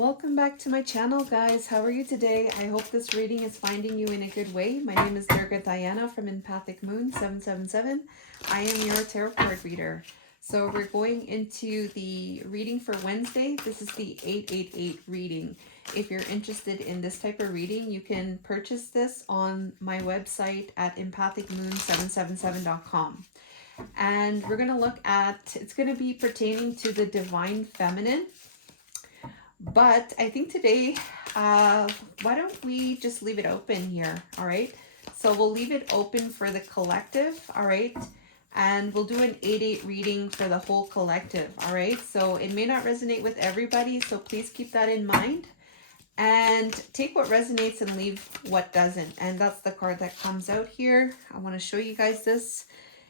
Welcome back to my channel, guys. How are you today? I hope this reading is finding you in a good way. My name is Durga Diana from Empathic Moon 777. I am your tarot card reader. So we're going into the reading for Wednesday. This is the 888 reading. If you're interested in this type of reading, you can purchase this on my website at empathicmoon777.com. And we're going to look at, it's going to be pertaining to the divine feminine. But I think today, why don't we just leave it open here, all right? So we'll leave it open for the collective, all right? And we'll do an 8-8 reading for the whole collective, all right? So it may not resonate with everybody, so please keep that in mind. And take what resonates and leave what doesn't. And that's the card that comes out here. I want to show you guys this.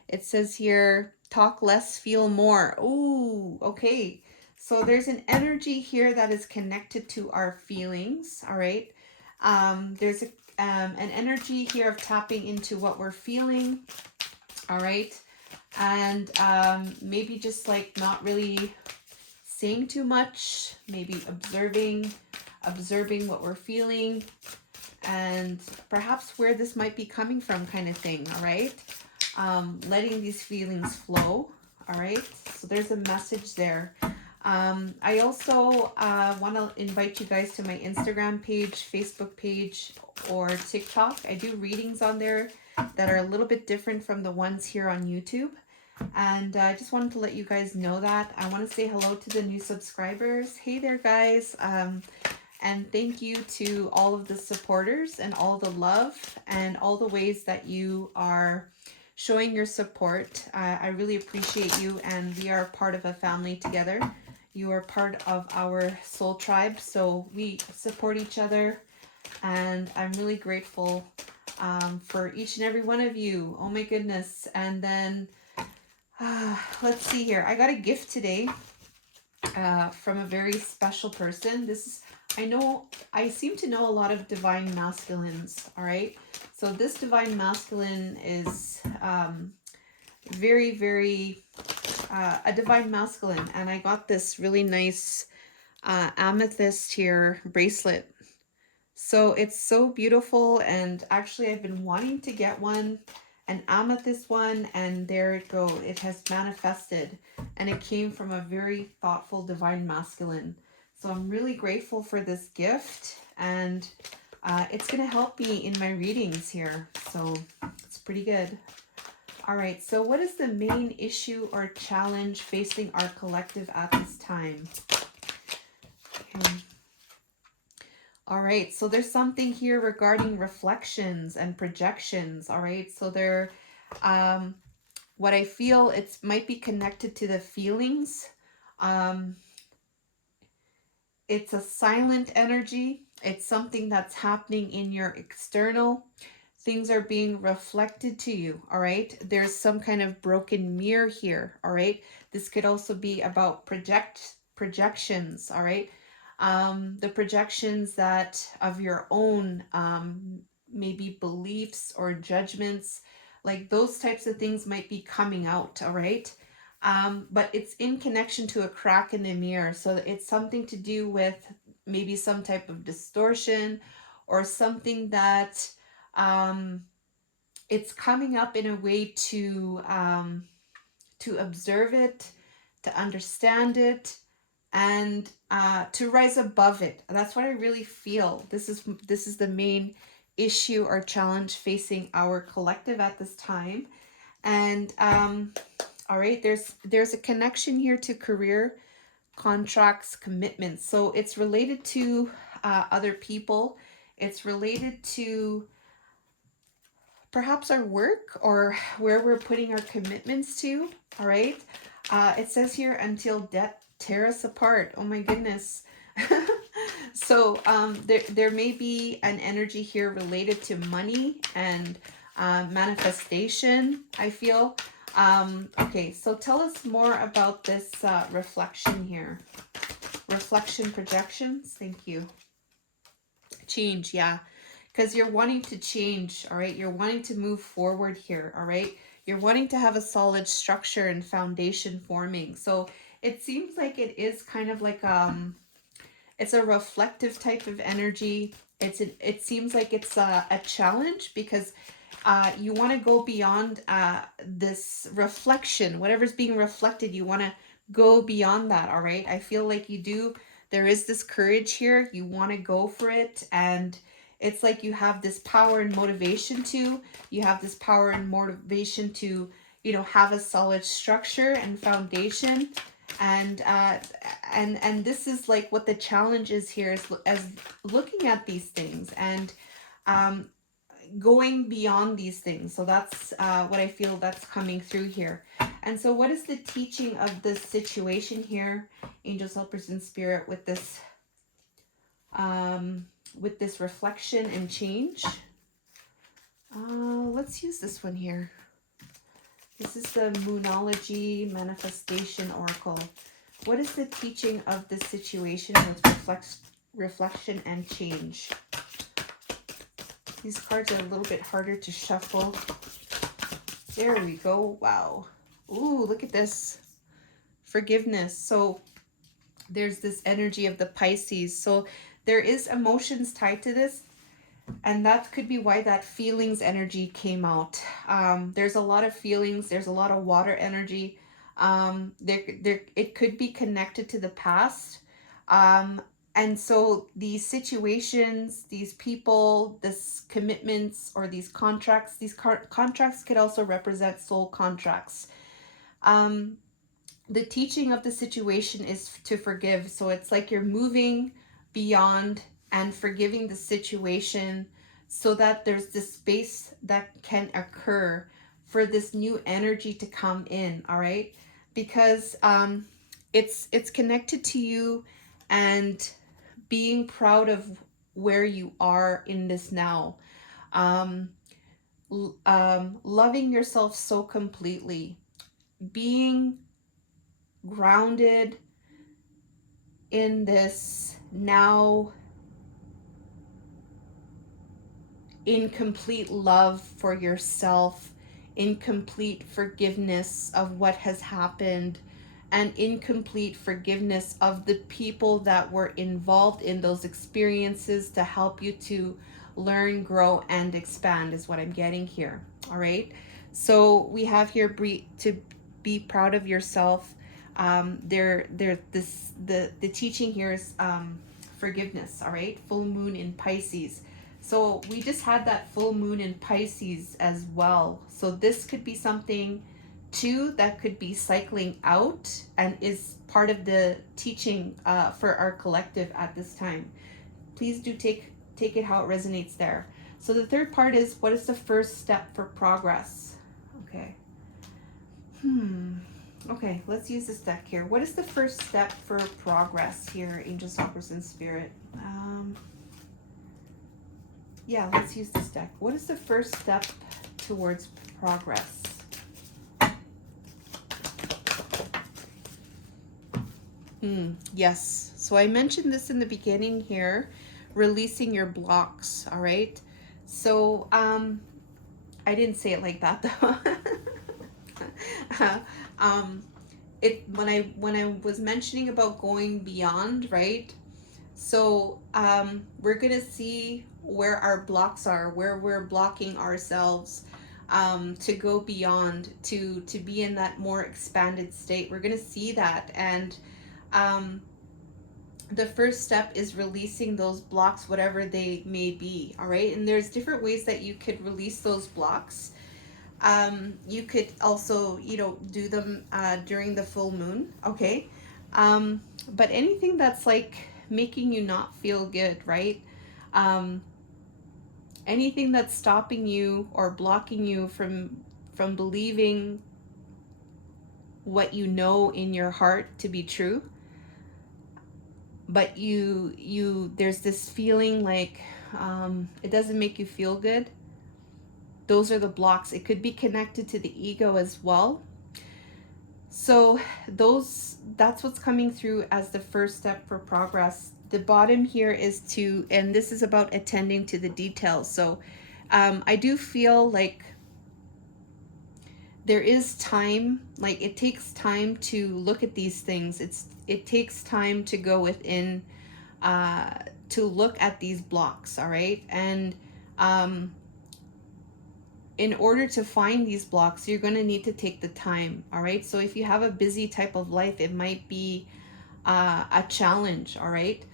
It says here, talk less, feel more. Ooh, okay. So there's an energy here that is connected to our feelings, all right? There's an energy here of tapping into what we're feeling, all right? And maybe just like not really saying too much, maybe observing what we're feeling, and perhaps where this might be coming from kind of thing, all right? Letting these feelings flow, all right? So there's a message there. I also want to invite you guys to my Instagram page, Facebook page, or TikTok. I do readings on there that are a little bit different from the ones here on YouTube. And I just wanted to let you guys know that. I want to say hello to the new subscribers. Hey there, guys. And thank you to all of the supporters and all the love and all the ways that you are showing your support. I really appreciate you, and we are part of a family together. You are part of our soul tribe, so we support each other, and I'm really grateful for each and every one of you. Oh my goodness. And then let's see here. I got a gift today from a very special person. This is, I seem to know a lot of divine masculines, all right? So this divine masculine is very, very a divine masculine, and I got this really nice amethyst here bracelet. So it's so beautiful, and actually I've been wanting to get one, an amethyst one, and there it goes. It has manifested, and it came from a very thoughtful divine masculine. So I'm really grateful for this gift, and it's going to help me in my readings here. So it's pretty good. All right, so what is the main issue or challenge facing our collective at this time? Okay. All right, so there's something here regarding reflections and projections, all right? So there, what I feel, it might be connected to the feelings. It's a silent energy. It's something that's happening in your external. Things are being reflected to you, all right? There's some kind of broken mirror here, all right? This could also be about projections, all right? The projections that of your own, maybe beliefs or judgments, like those types of things might be coming out, all right? But it's in connection to a crack in the mirror. So it's something to do with maybe some type of distortion or something that it's coming up in a way to observe it, to understand it, and to rise above it. That's what I really feel. This is the main issue or challenge facing our collective at this time. And all right, there's a connection here to career, contracts, commitments. So it's related to other people. It's related to perhaps our work or where we're putting our commitments to, all right? It says here, until death tear us apart. Oh my goodness. So there may be an energy here related to money and manifestation, I feel. Okay, so tell us more about this reflection here. Reflection projections, thank you. Change, yeah. Because you're wanting to change, all right? You're wanting to move forward here, all right? You're wanting to have a solid structure and foundation forming. So it seems like it is kind of like It's a reflective type of energy. It seems like it's a challenge because you want to go beyond this reflection, whatever's being reflected. You want to go beyond that. All right. I feel like you do. There is this courage here. You want to go for it. And it's like you have this power and motivation to, you have this power and motivation to, have a solid structure and foundation. And this is like what the challenge is here, is as looking at these things and um, going beyond these things. So that's what I feel that's coming through here. And so what is the teaching of this situation here, angels, helpers, and spirit, with this reflection and change? Let's use this one here. This is the Moonology Manifestation Oracle. What is the teaching of this situation with reflection and change? These cards are a little bit harder to shuffle. There we go. Wow. Ooh, look at this. Forgiveness. So there's this energy of the Pisces. So there is emotions tied to this. And that could be why that feelings energy came out. There's a lot of feelings. There's a lot of water energy. It could be connected to the past. And so these situations, these people, this commitments, or these contracts, contracts could also represent soul contracts. The teaching of the situation is to forgive. So it's like you're moving beyond and forgiving the situation so that there's this space that can occur for this new energy to come in. All right. Because it's connected to you and being proud of where you are in this now. Loving yourself so completely, being grounded in this now, in complete love for yourself, in complete forgiveness of what has happened, and in complete forgiveness of the people that were involved in those experiences to help you to learn, grow, and expand, is what I'm getting here. All right. So we have here to be proud of yourself. The teaching here is forgiveness. All right. Full moon in Pisces. So we just had that full moon in Pisces as well. So this could be something too that could be cycling out and is part of the teaching for our collective at this time. Please do take it how it resonates there. So the third part is, what is the first step for progress? Okay. Okay, let's use this deck here. What is the first step for progress here, angels, helpers, and spirit? Yeah, let's use this deck. What is the first step towards progress? Yes. So I mentioned this in the beginning here, releasing your blocks. All right. So I didn't say it like that though. When I was mentioning about going beyond, right? So we're gonna see where our blocks are, where we're blocking ourselves, to go beyond, to be in that more expanded state. We're gonna see that, and the first step is releasing those blocks, whatever they may be. All right. And there's different ways that you could release those blocks. You could also, do them during the full moon. Okay. But anything that's like making you not feel good, right? Anything that's stopping you or blocking you from believing what you know in your heart to be true, but there's this feeling like it doesn't make you feel good. Those are the blocks. It could be connected to the ego as well. So that's what's coming through as the first step for progress. The bottom here is and this is about attending to the details. So I do feel like there is time, like it takes time to look at these things. It takes time to go within uh, to look at these blocks, all right? And um, in order to find these blocks, you're going to need to take the time, all right? So if you have a busy type of life, it might be a challenge, all right?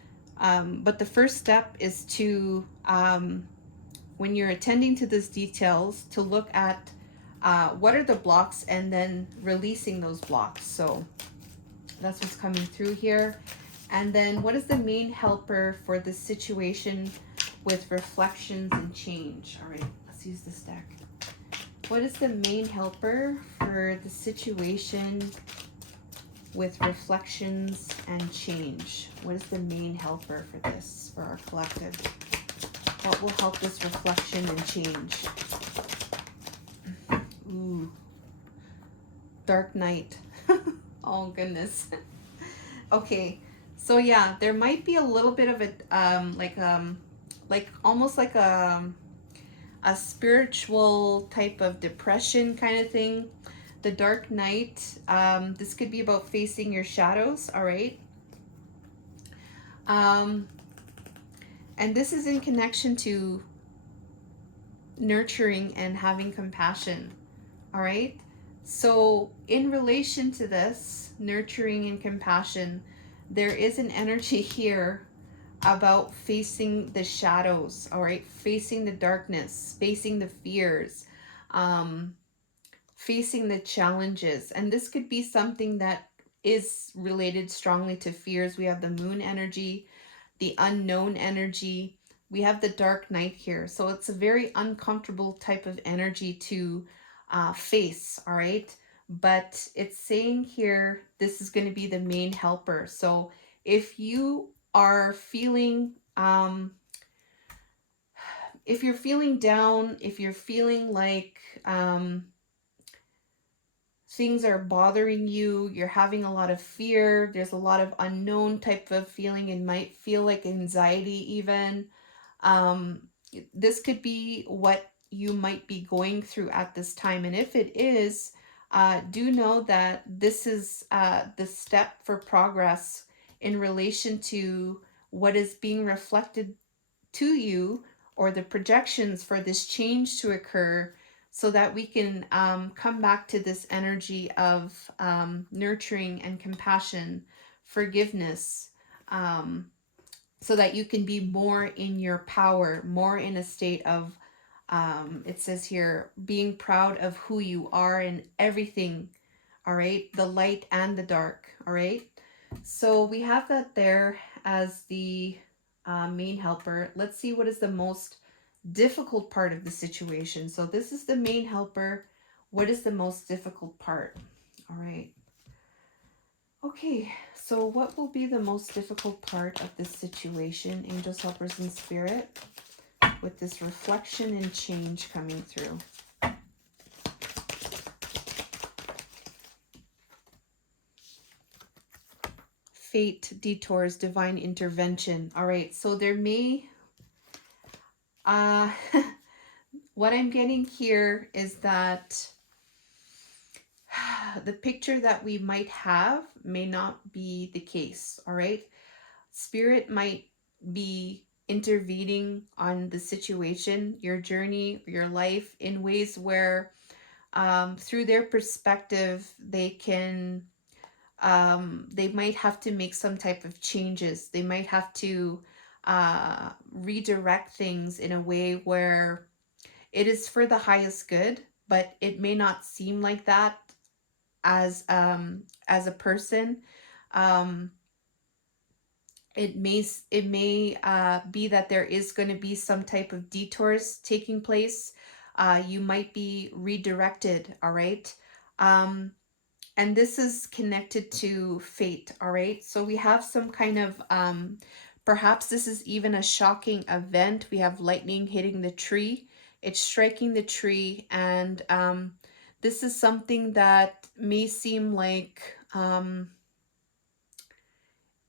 But the first step is to, when you're attending to these details, to look at what are the blocks and then releasing those blocks. So that's what's coming through here. And then what is the main helper for the situation with reflections and change? All right, let's use this deck. What is the main helper for the situation with reflections and change? What is the main helper for this, for our collective? What will help this reflection and change? Ooh, Dark Night. Oh, goodness. Okay, so yeah, there might be a little bit of a, like almost like a spiritual type of depression kind of thing. The Dark Night, this could be about facing your shadows, all right? And this is in connection to nurturing and having compassion, all right? So in relation to this, nurturing and compassion, there is an energy here about facing the shadows, all right? Facing the darkness, facing the fears, facing the challenges. And this could be something that is related strongly to fears. We have the moon energy, the unknown energy. We have the dark night here. So it's a very uncomfortable type of energy to face, all right? But it's saying here, this is going to be the main helper. So if you are feeling, if you're feeling down, if you're feeling like things are bothering you, you're having a lot of fear, there's a lot of unknown type of feeling, it might feel like anxiety even. Um, this could be what you might be going through at this time. And if it is, do know that this is the step for progress in relation to what is being reflected to you, or the projections for this change to occur, so that we can come back to this energy of nurturing and compassion, forgiveness, so that you can be more in your power, more in a state of, it says here, being proud of who you are and everything, all right? The light and the dark, all right? So we have that there as the main helper. Let's see what is the most difficult part of the situation. So this is the main helper. What is the most difficult part? All right. Okay, so what will be the most difficult part of this situation, angels, helpers, and spirit, with this reflection and change coming through? Fate, detours, divine intervention. All right, so there may, what I'm getting here is that the picture that we might have may not be the case, all right? Spirit might be intervening on the situation, your journey, your life, in ways where through their perspective, they might have to make some type of changes. They might have to redirect things in a way where it is for the highest good, but it may not seem like that as a person. Um, it may be that there is going to be some type of detours taking place. You might be redirected, all right? And this is connected to fate, all right? So we have some kind of, perhaps this is even a shocking event. We have lightning hitting the tree. It's striking the tree, and this is something that may seem like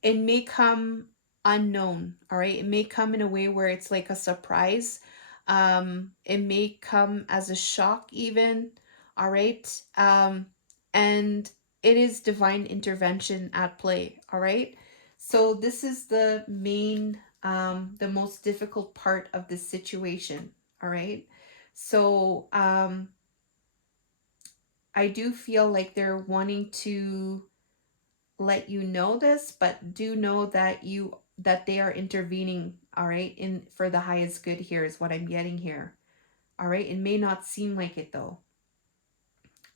it may come unknown, all right? It may come in a way where it's like a surprise. It may come as a shock even, all right? And it is divine intervention at play, all right? So this is the main, the most difficult part of the situation. All right. So I do feel like they're wanting to let you know this, but do know that they are intervening, all right, in for the highest good here is what I'm getting here. All right. It may not seem like it though.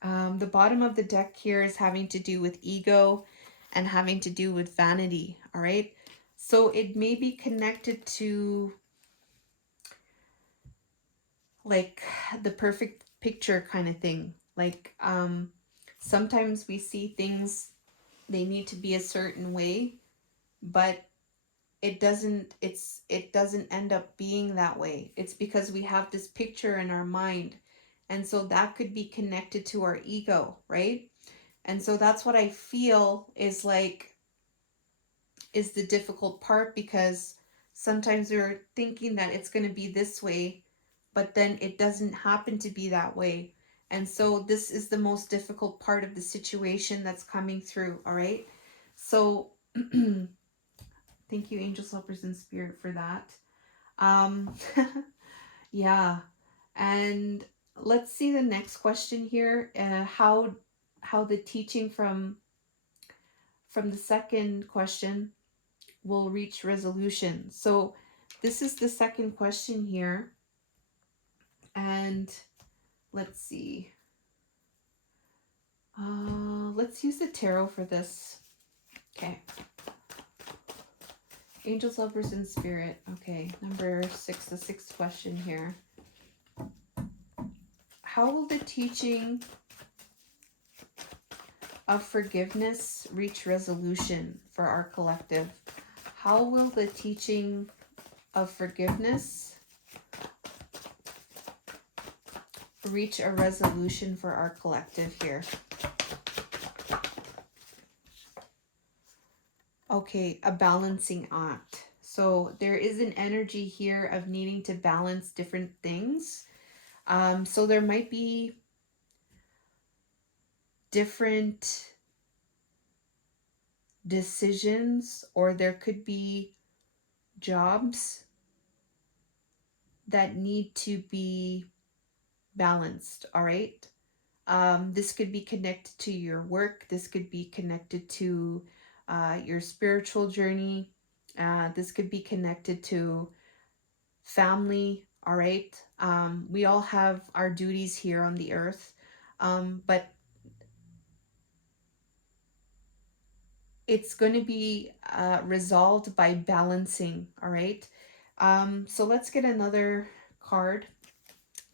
The bottom of the deck here is having to do with ego and having to do with vanity. All right. So it may be connected to like the perfect picture kind of thing. Like sometimes we see things, they need to be a certain way, but it doesn't end up being that way. It's because we have this picture in our mind. And so that could be connected to our ego, right? And so that's what I feel is like is the difficult part, because sometimes we're thinking that it's going to be this way, but then it doesn't happen to be that way. And so this is the most difficult part of the situation that's coming through, all right? So thank you, angels, helpers, and spirit for that. Um yeah. And let's see the next question here. How the teaching from the second question will reach resolution. So this is the second question here. And let's see. Let's use the tarot for this. Okay. Angels, lovers, and spirit. Okay, number 6, the sixth question here. How will the teaching of forgiveness reach resolution for our collective? How will the teaching of forgiveness reach a resolution for our collective here? Okay, a balancing act. So there is an energy here of needing to balance different things. So there might be different decisions, or there could be jobs that need to be balanced, all right? This could be connected to your work. This could be connected to your spiritual journey. This could be connected to family, all right? We all have our duties here on the earth, but it's going to be resolved by balancing, all right? So let's get another card.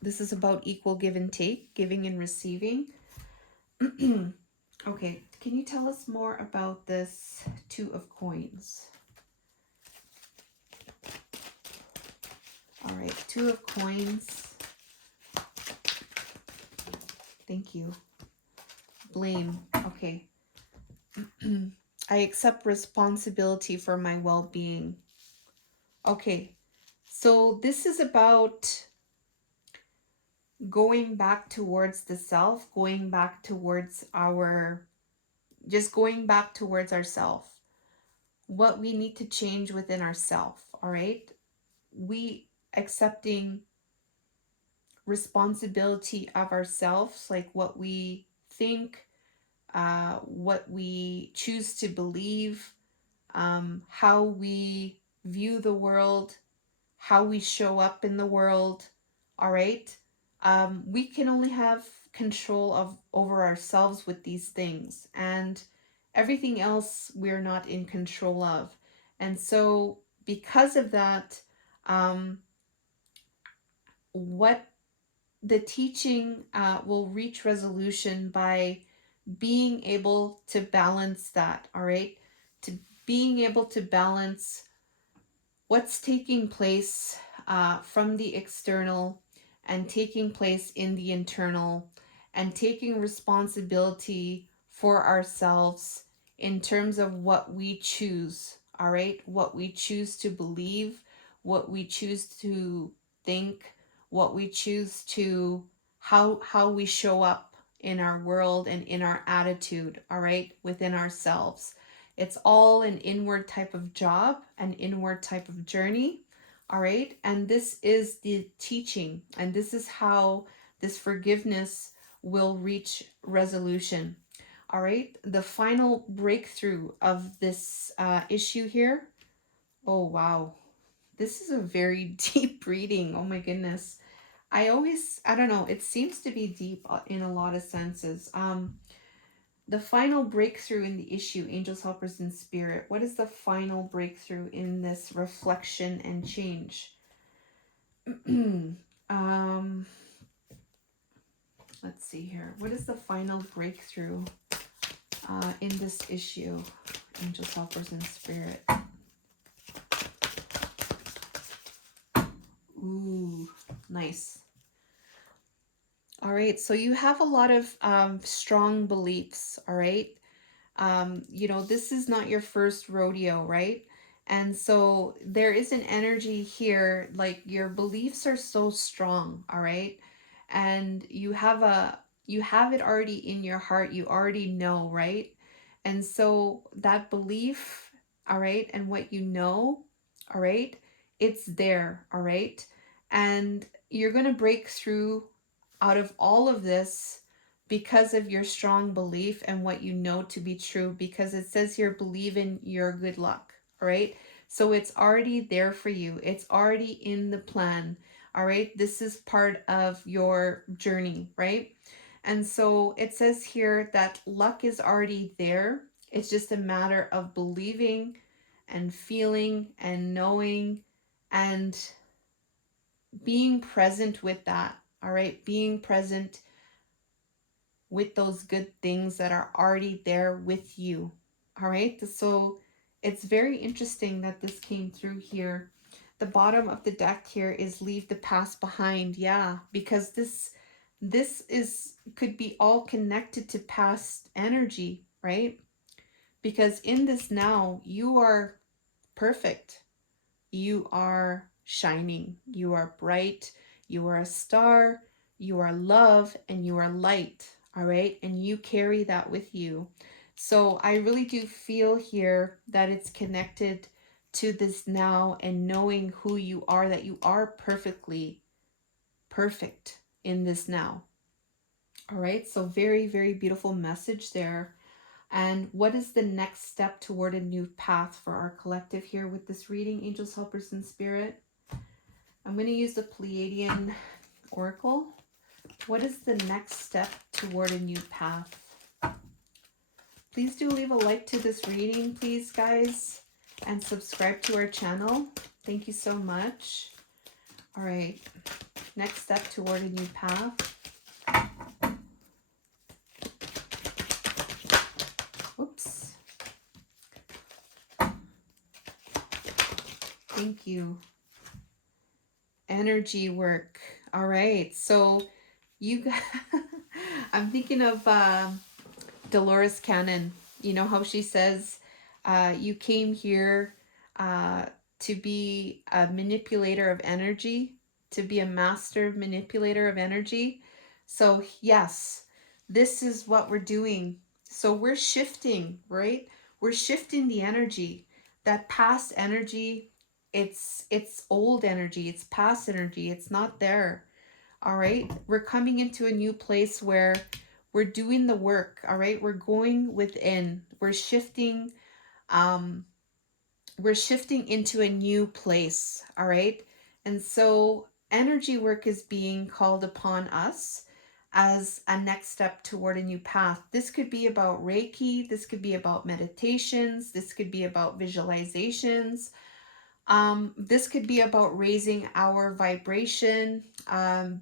This is about equal give and take, giving and receiving. Okay, can you tell us more about this Two of Coins? All right, Two of Coins. Thank you. Blame. Okay. I accept responsibility for my well-being. Okay, so this is about going back towards the self, going back towards going back towards ourself. What we need to change within ourself, all right? We accepting responsibility of ourselves, like what we think, what we choose to believe, how we view the world, how we show up in the world, all right? We can only have control of over ourselves with these things, and everything else we're not in control of. And so because of that, what the teaching will reach resolution by being able to balance that, all right? To being able to balance what's taking place from the external and taking place in the internal, and taking responsibility for ourselves in terms of what we choose, all right? What we choose to believe, what we choose to think, what we choose to, how we show up in our world and in our attitude, all right, within ourselves. It's all an inward type of job, an inward type of journey. All right. And this is the teaching, and this is how this forgiveness will reach resolution. All right. The final breakthrough of this issue here. Oh, wow. This is a very deep reading. Oh, my goodness. I don't know, it seems to be deep in a lot of senses. The final breakthrough in the issue, angels, helpers, and spirit. What is the final breakthrough in this reflection and change? um, let's see here. What is the final breakthrough in this issue, angels, helpers, and spirit? Ooh, nice. All right, so you have a lot of strong beliefs, all right? You know, this is not your first rodeo, right? And so there is an energy here, like your beliefs are so strong, all right? And you have it already in your heart, you already know, right? And so that belief, all right, and what you know, all right, it's there, all right? And you're going to break through out of all of this because of your strong belief and what you know to be true, because it says here, believe in your good luck. All right. So it's already there for you. It's already in the plan. All right. This is part of your journey. Right. And so it says here that luck is already there. It's just a matter of believing and feeling and knowing and being present with that. All right. Being present with those good things that are already there with you. All right. So it's very interesting that this came through here. The bottom of the deck here is leave the past behind. Yeah, because this is could be all connected to past energy, right? Because in this now, you are perfect. You are shining. You are bright. You are a star. You are love and you are light. All right. And you carry that with you. So I really do feel here that it's connected to this now and knowing who you are, that you are perfectly perfect in this now. All right. So very, very beautiful message there. And what is the next step toward a new path for our collective here with this reading, angels, helpers, and spirit? I'm going to use the Pleiadian Oracle. What is the next step toward a new path? Please do leave a like to this reading, please, guys, and subscribe to our channel. Thank you so much. All right, next step toward a new path. Oops. Thank you. Energy work. All right, so you guys, I'm thinking of Dolores Cannon. You know how she says, you came here to be a manipulator of energy, to be a master manipulator of energy. So yes, this is what we're doing. So we're shifting, right? We're shifting the energy. That past energy, it's old energy, it's past energy, it's not there. All right, we're coming into a new place where we're doing the work. All right, we're going within, we're shifting into a new place. All right, and so energy work is being called upon us as a next step toward a new path. This could be about Reiki, this could be about meditations, this could be about visualizations. This could be about raising our vibration,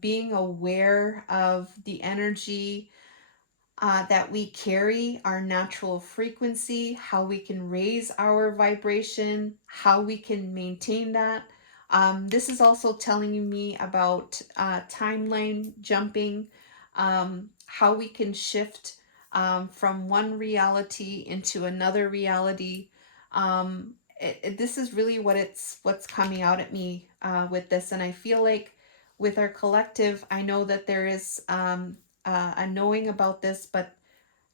being aware of the energy that we carry, our natural frequency, how we can raise our vibration, how we can maintain that. This is also telling me about timeline jumping, how we can shift from one reality into another reality. This is really what's coming out at me with this, and I feel like with our collective, I know that there is a knowing about this, but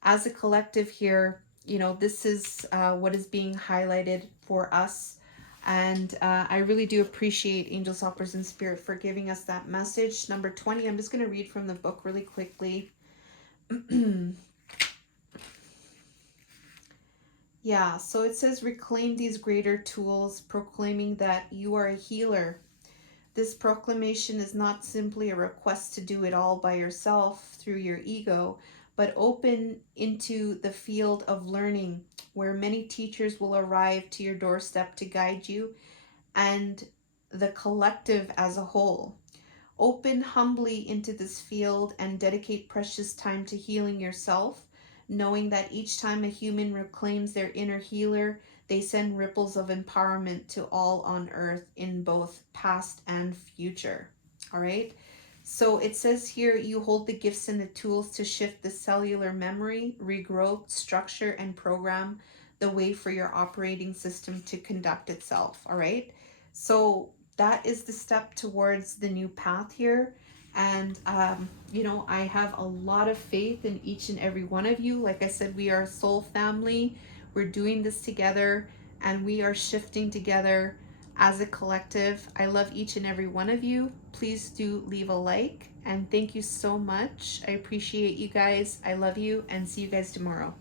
as a collective here, you know, this is what is being highlighted for us. And I really do appreciate Angels, Helpers, and Spirit for giving us that message. Number 20, I'm just going to read from the book really quickly. Yeah, so it says, reclaim these greater tools, proclaiming that you are a healer. This proclamation is not simply a request to do it all by yourself through your ego, but open into the field of learning, where many teachers will arrive to your doorstep to guide you and the collective as a whole. Open humbly into this field and dedicate precious time to healing yourself, knowing that each time a human reclaims their inner healer, they send ripples of empowerment to all on earth in both past and future. All right. So it says here, you hold the gifts and the tools to shift the cellular memory, regrow, structure, and program the way for your operating system to conduct itself. All right. So that is the step towards the new path here. And, you know, I have a lot of faith in each and every one of you. Like I said, we are a soul family. We're doing this together and we are shifting together as a collective. I love each and every one of you. Please do leave a like and thank you so much. I appreciate you guys. I love you and see you guys tomorrow.